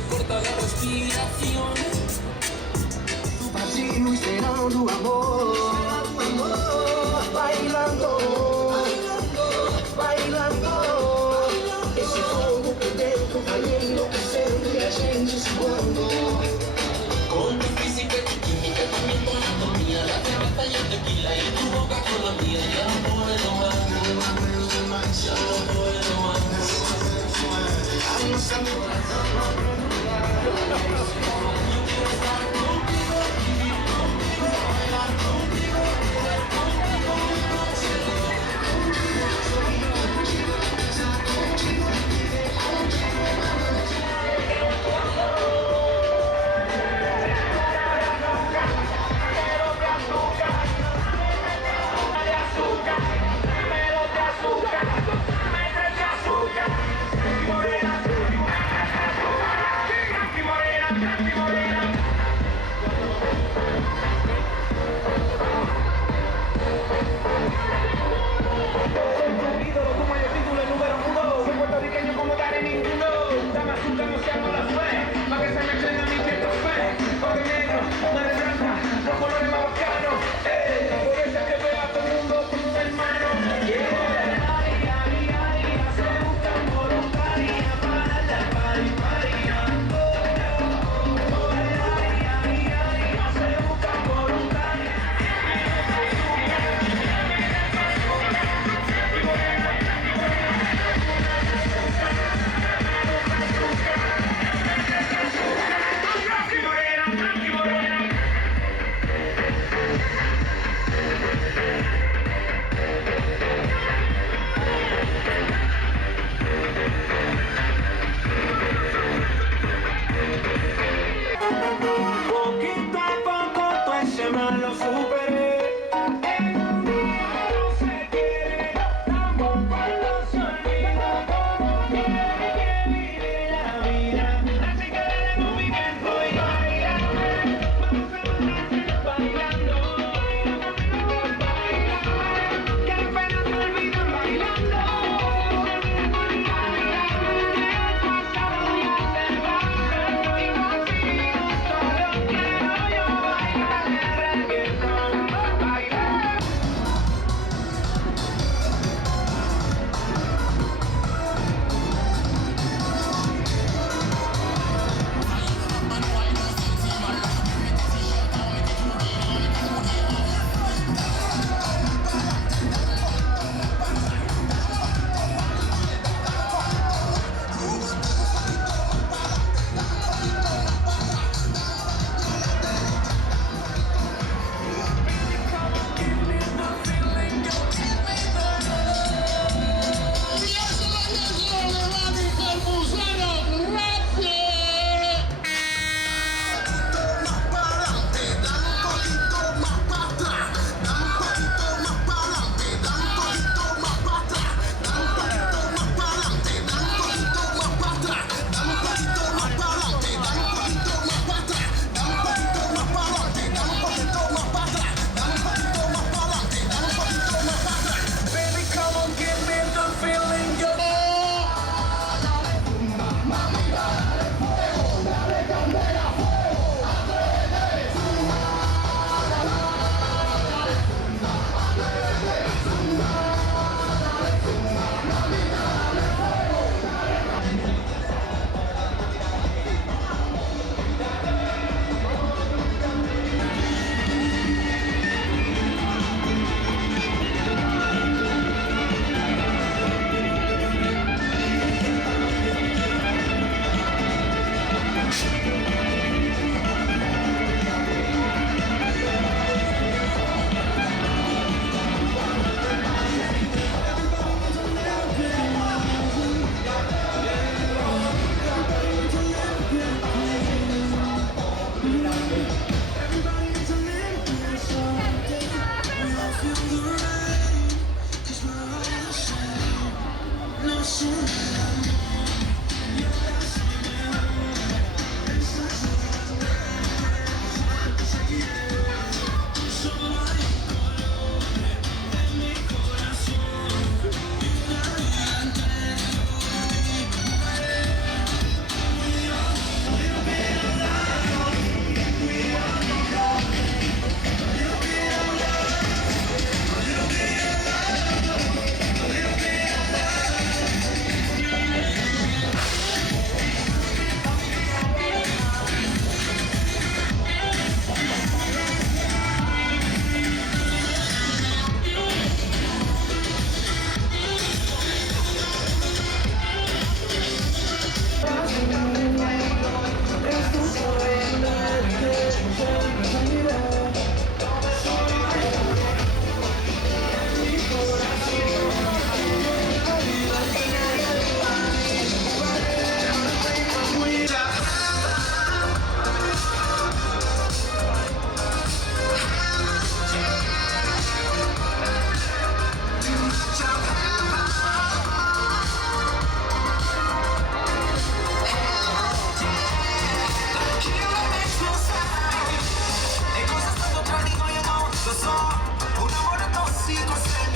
me corta la respiración. Vacío y cerrando amor, bailando, bailando, esse fogo que dentro vai enlouquecendo e a gente suando. Con tu física, tu química, tu misma anatomía, la cerveza y el tequila y tu boca con la mía. Ya no puedo más, ya no puedo más. Vamos a mi corazón, Yo quiero estar contigo, vivir contigo, bailar contigo, poder contigo una noche.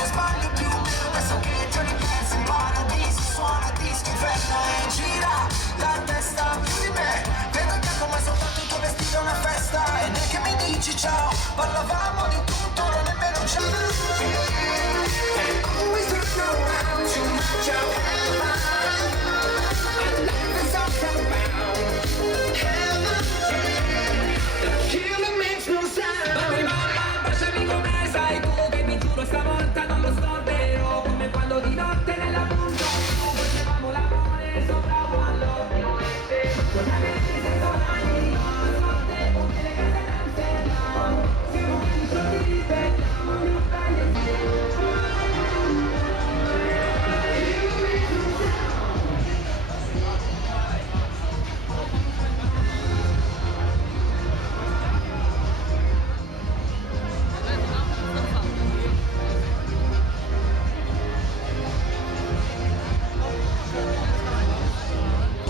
non sbaglio più, adesso che Johnny Dance in paradiso, suona dischi, ferma e gira la testa più di me. Vedo che come soltanto il tuo vestito è una festa, e neanche mi dici ciao, parlavamo di tutto, non nemmeno ciao. Always don't know how too much of heaven, our life is all around heaven, the killing makes no sound. Mami mamma, baciami come sai tu, che mi giuro stavolta non lo storderò, come quando di notte nella punta facevamo l'amore sopra un ballo con la mente senza un'anima, notte con le case d'Amsterdam, siamo più soldi di Vietnam, non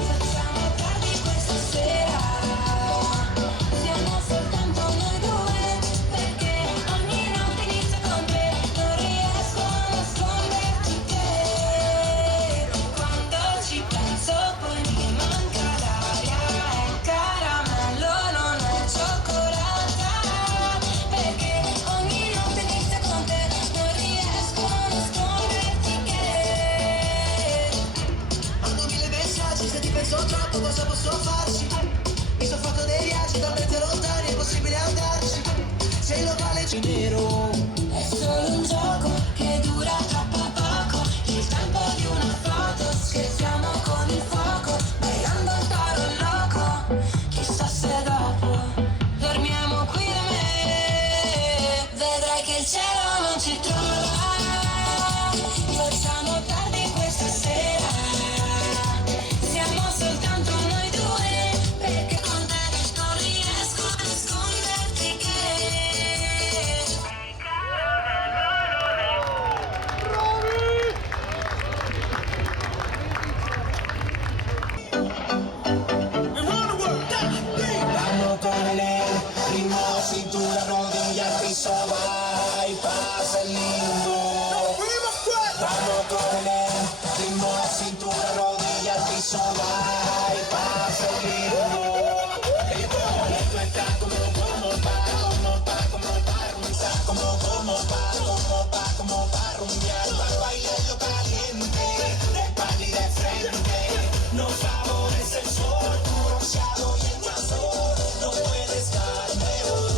Facciamo tardi questa sera, siamo soltanto noi due, perché ogni notte inizia con te, non riesco a nasconderti che quando ci penso poi mi manca l'aria, è caramello, non è cioccolata, perché ogni notte inizia con te, non riesco a nasconderti che Mando mille messaggi, se ti penso troppo cosa posso farci? Mi sono fatto dei viaggi talmente lontani, è possibile andarci. Se il locale c'è nero, è solo un gioco che dura troppo poco, il tempo di una foto, scherziamo con il fuoco, bailando il toro loco, chissà se dopo dormiamo qui da me, vedrai che il cielo non ci trova, facciamo tardi questa sera, siamo soltanto noi due, perché con te non riesco a nasconderti che vamos con él, ritmo, cintura, rodilla, piso, va y pasa el lindo. Vamos con él, ritmo, cintura, rodilla, piso, va y pasa el lindo. Esto está como pa' rumbear, pa' bailarlo caliente, de espalda y de frente. No favorece el sol, tu bronceado y el calor, no puede estar mejor.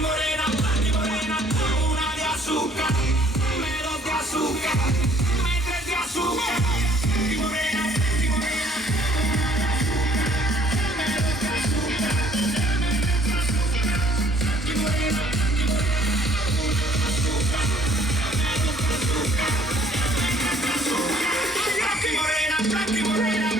morena, una de azúcar, menos de azúcar, metres de azúcar. Blanqui morena, menos de azúcar, blanqui morena, azúcar, menos de azúcar, metres de azúcar. Blanqui morena, blanqui morena.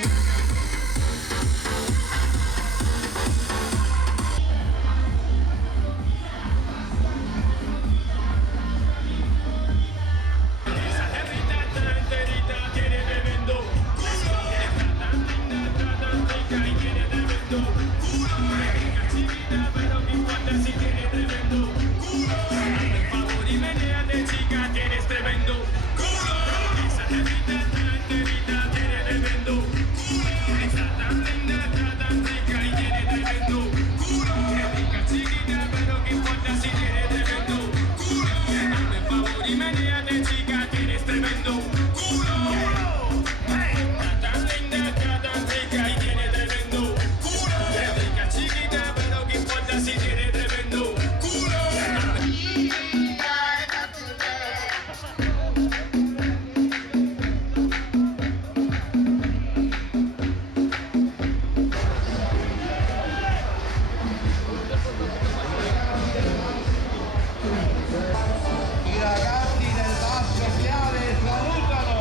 I ragazzi del Basso Piave salutano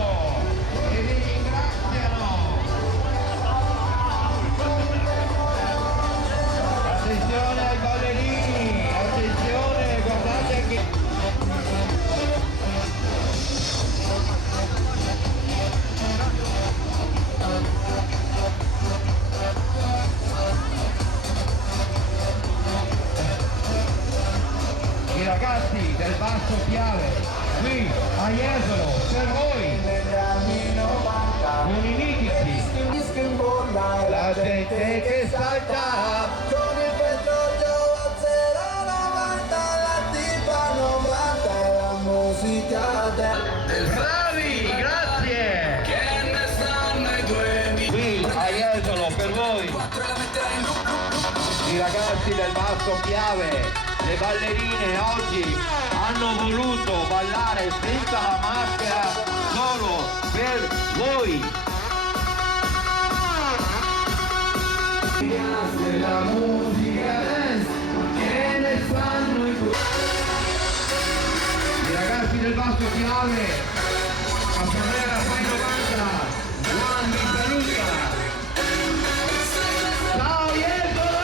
e vi ringraziano. Attenzione ai ballerini, attenzione, guardate che... I ragazzi del Basso Piave, qui a Jesolo, per voi, unitisi, la gente che salta, Con il petrolio a 0,90, la tipa 90 e la musica del... bravi, grazie! Che ne sanno i due Qui a Jesolo, per voi, i ragazzi del Basso Piave, le ballerine oggi hanno voluto ballare senza la maschera solo per voi. La musica dance, che ne fanno i ragazzi del Basso Piave, a Ferrera Fai 90, Juan vi saluta. Ciao Jesolo!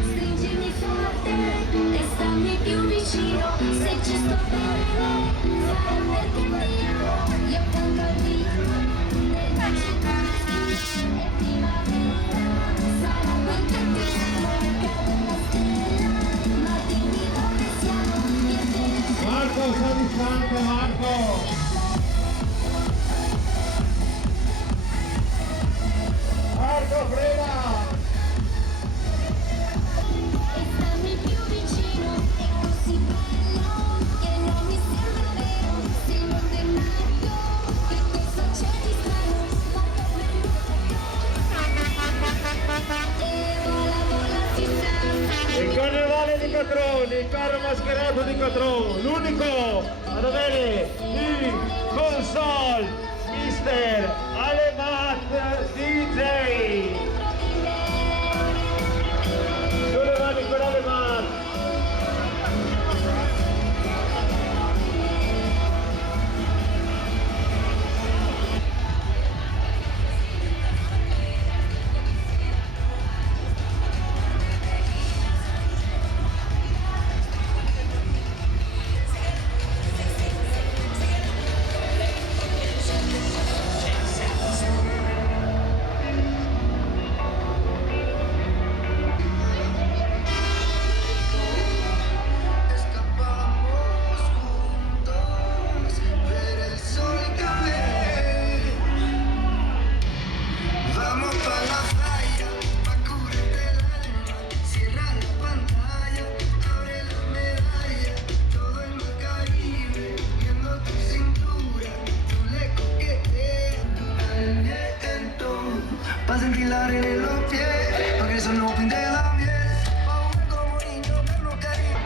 Stringimi forte e stammi più vicino. Se ci sto bene, sarà perché ti amo. Io canto al ritmo della città e primavera. Sarà perché ti amo, cade una stella. Ma dimmi dove siamo, io te ne Marco, soddisfante Marco! il carro mascherato di Cotrou, l'unico ad avere il console, Mister Alemat DJ. Sulle mani con Alemat. Pa' sentir la arena en los pies, pa' que eso no pinte la miel, pa' jugar como niño, vernos cariño.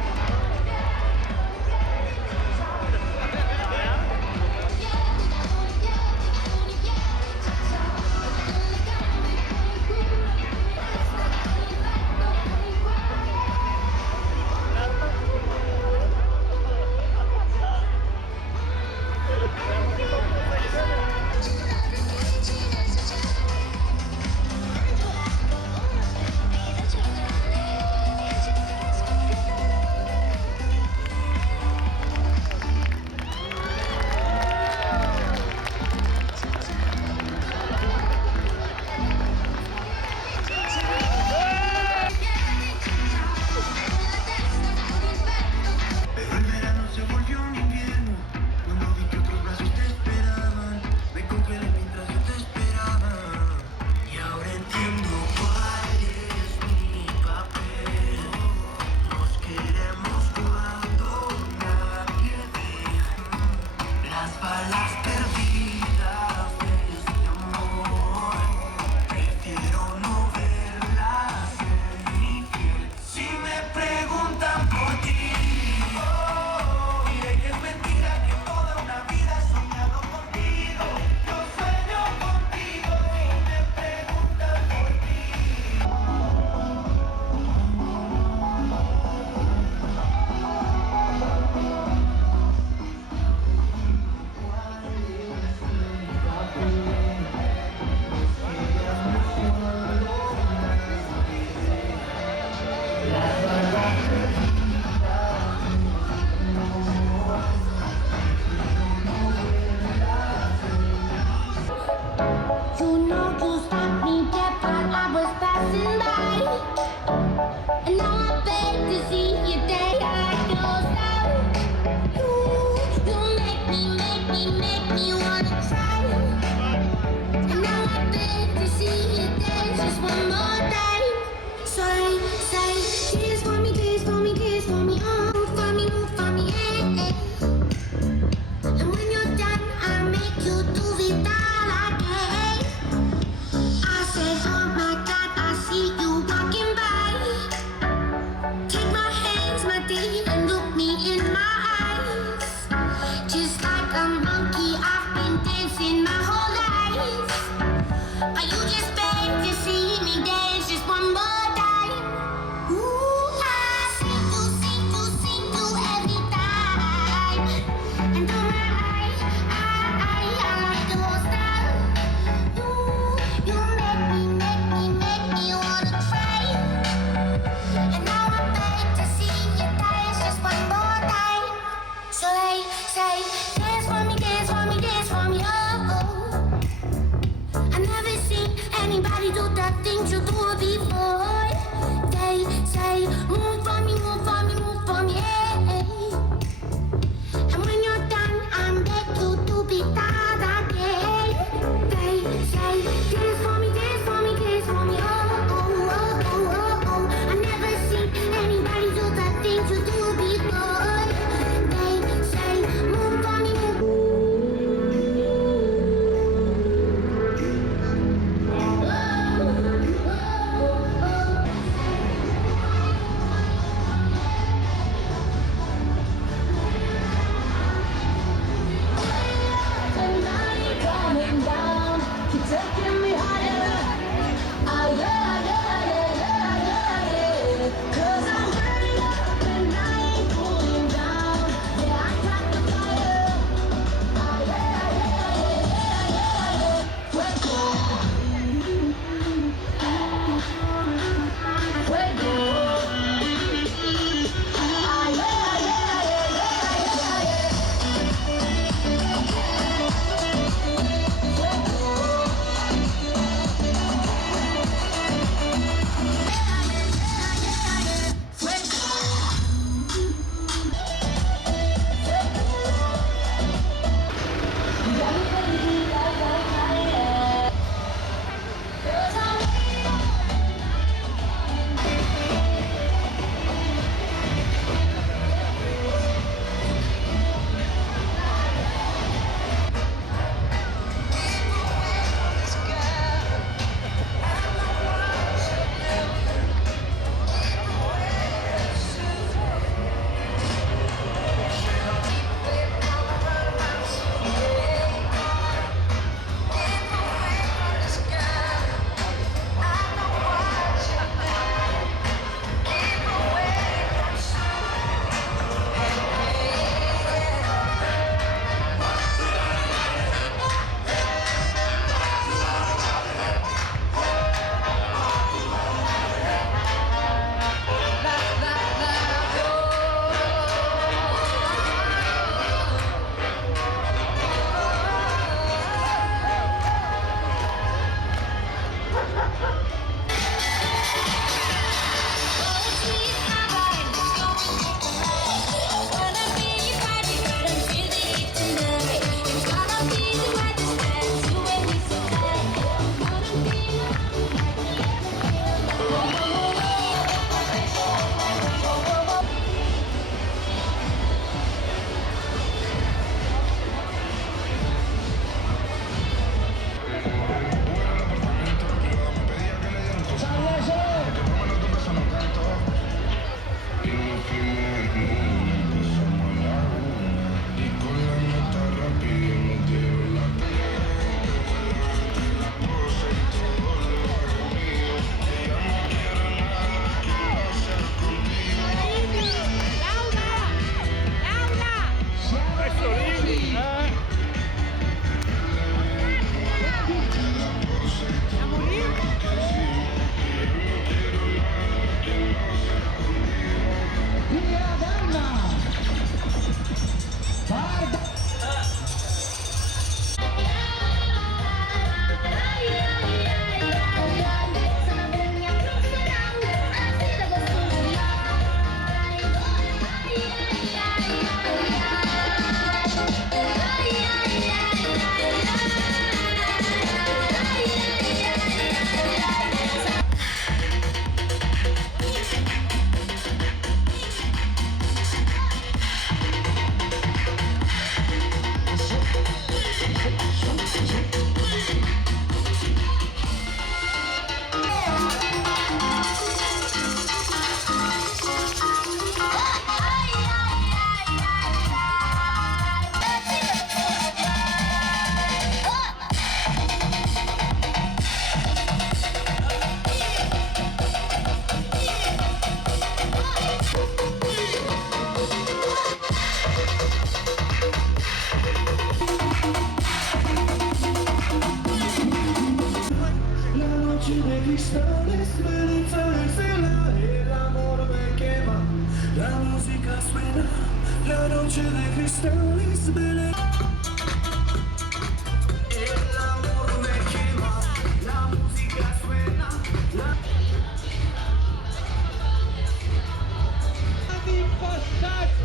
You know you stopped me dead while I was passing by, and now I beg to see you dead. I don't stop. You make me wanna try. And now I beg to see you dance just one more time. Say, tears for me, tears for me, tears for me. Oh, move for me, eh, eh. And when you're done, I'll make you do it all again. I say, oh my God, I see you walking by. Take my hands, my dear, and look me in my eyes. Sterling se bene. El amor me quema, la música suena. Impostati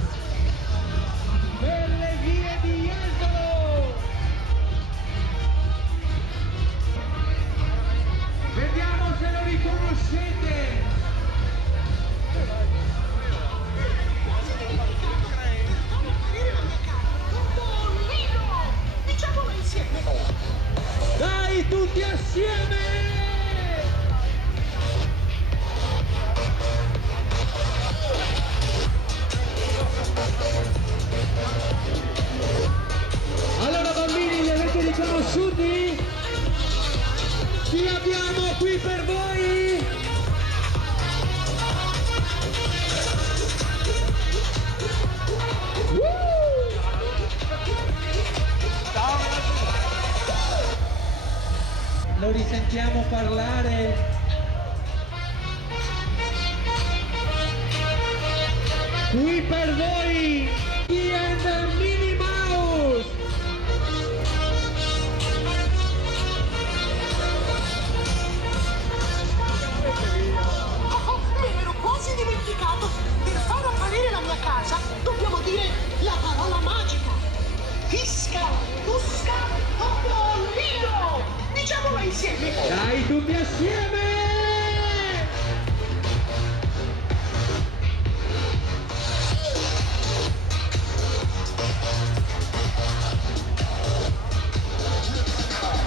per le vie di Jesolo. Vediamo se lo riconoscete. Diciamolo insieme! Dai, tutti assieme! Allora bambini, li avete riconosciuti? Chi abbiamo qui per voi? Lo risentiamo parlare. Qui per voi, and Minnie Mouse. Oh, me l'ero quasi dimenticato! Per far apparire la mia casa dobbiamo dire la parola magica! Fisca, busca, topolino! Diciamola insieme! Dai, tutti assieme!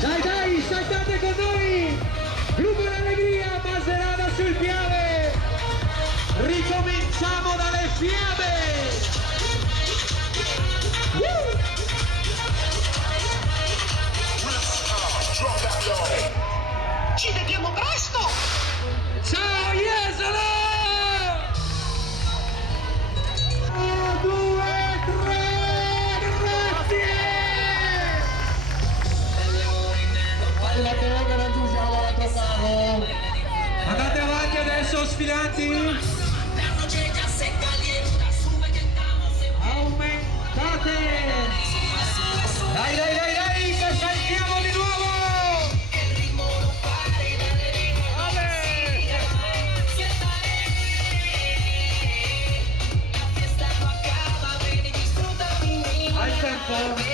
Dai, dai, saltate con noi! Gruppo d'Allegria, Maserata sul Piave! Ricominciamo dalle fiabe! Ci vediamo presto! Ciao Jesolo! 1, 2, 3, grazie! Andate avanti adesso sfilanti! Aumentate! Dai, dai, dai, dai, che saltiamo di nuovo! Al tempo!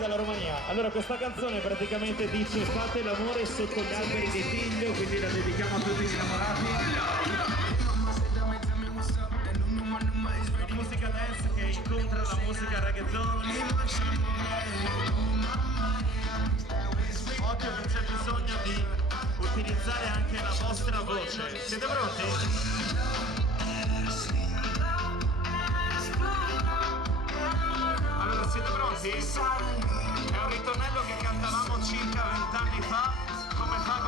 dalla Romania. Allora questa canzone praticamente dice fate l'amore sotto gli alberi di Tiglio, quindi la dedichiamo a tutti gli innamorati. La musica dance che incontra la musica reggaeton. Occhio che c'è bisogno di utilizzare anche la vostra voce. Siete pronti? Allora, siete pronti? È un ritornello che cantavamo circa 20 anni fa. Come fa?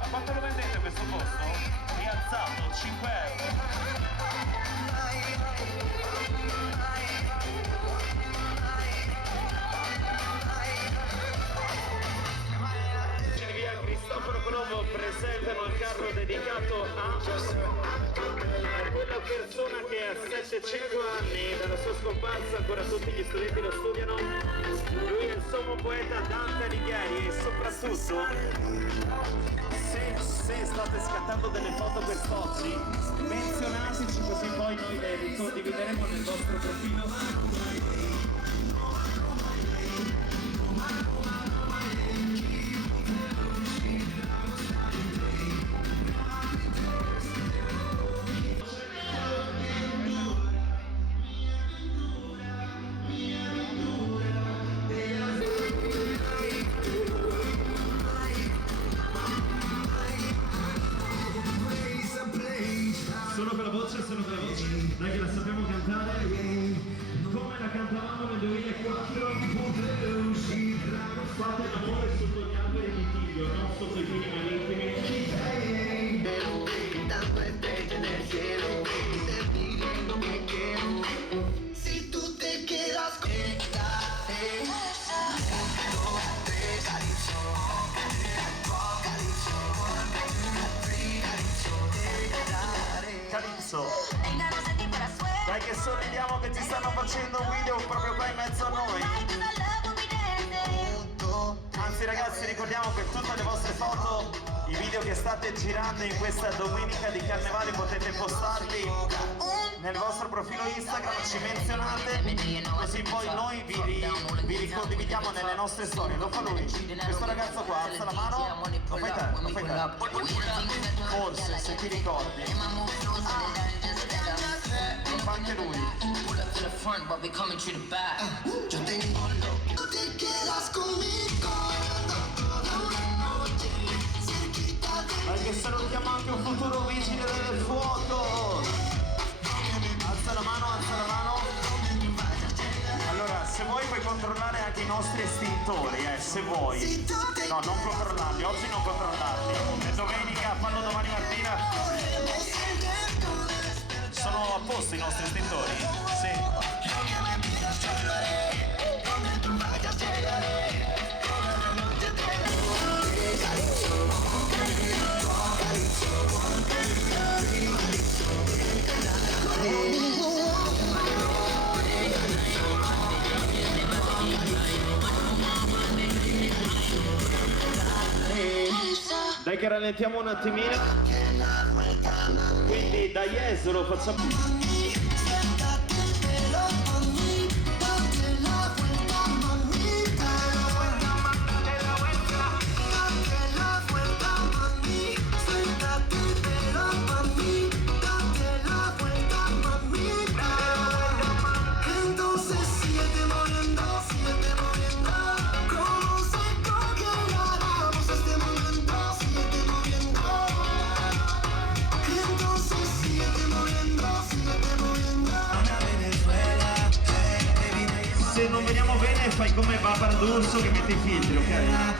A quanto lo vendete questo posto? Rialzato, 5 euro. Via Cristoforo Colombo presentano il carro dedicato a quella persona che a 700 anni dalla sua scomparsa ancora tutti gli studenti lo studiano. Lui è il sommo poeta Dante Alighieri e soprattutto se state scattando delle foto quest'oggi, menzionateci così poi noi le ricondivideremo nel vostro profilo. Solo con la voce, dai che la sappiamo cantare, come la cantavamo nel 2004, fate l'amore sotto gli alberi di Tiglio, non sotto i pini marittimi. Tanto estrella nel cielo, te pidiendo que quiero. Si tú te quedas Calypso, dai che sorridiamo che ci stanno facendo un video proprio qua in mezzo a noi. Anzi ragazzi, ricordiamo che tutte le vostre foto, i video che state girando in questa domenica di carnevale potete postarli nel vostro profilo Instagram, ci menzionate, così poi noi vi ricondividiamo nelle nostre storie. Lo fa lui, questo ragazzo qua, alza la mano, lo fai te. Forse, se ti ricordi. Lo fa anche lui. Yo tengo lo que te quedas conmigo toda una noche cerquita de Perché salutiamo anche un futuro vigile del fuoco. Alza la mano. Allora, se vuoi puoi controllare anche i nostri estintori, se vuoi. No, non controllarli, oggi non controllarli. È domenica, fallo domani mattina. Sono a posto i nostri estintori? Sì. Dai che rallentiamo un attimino. Quindi da Yes lo facciamo. Se non vediamo bene fai come Barbara D'Urso che mette i filtri, ok?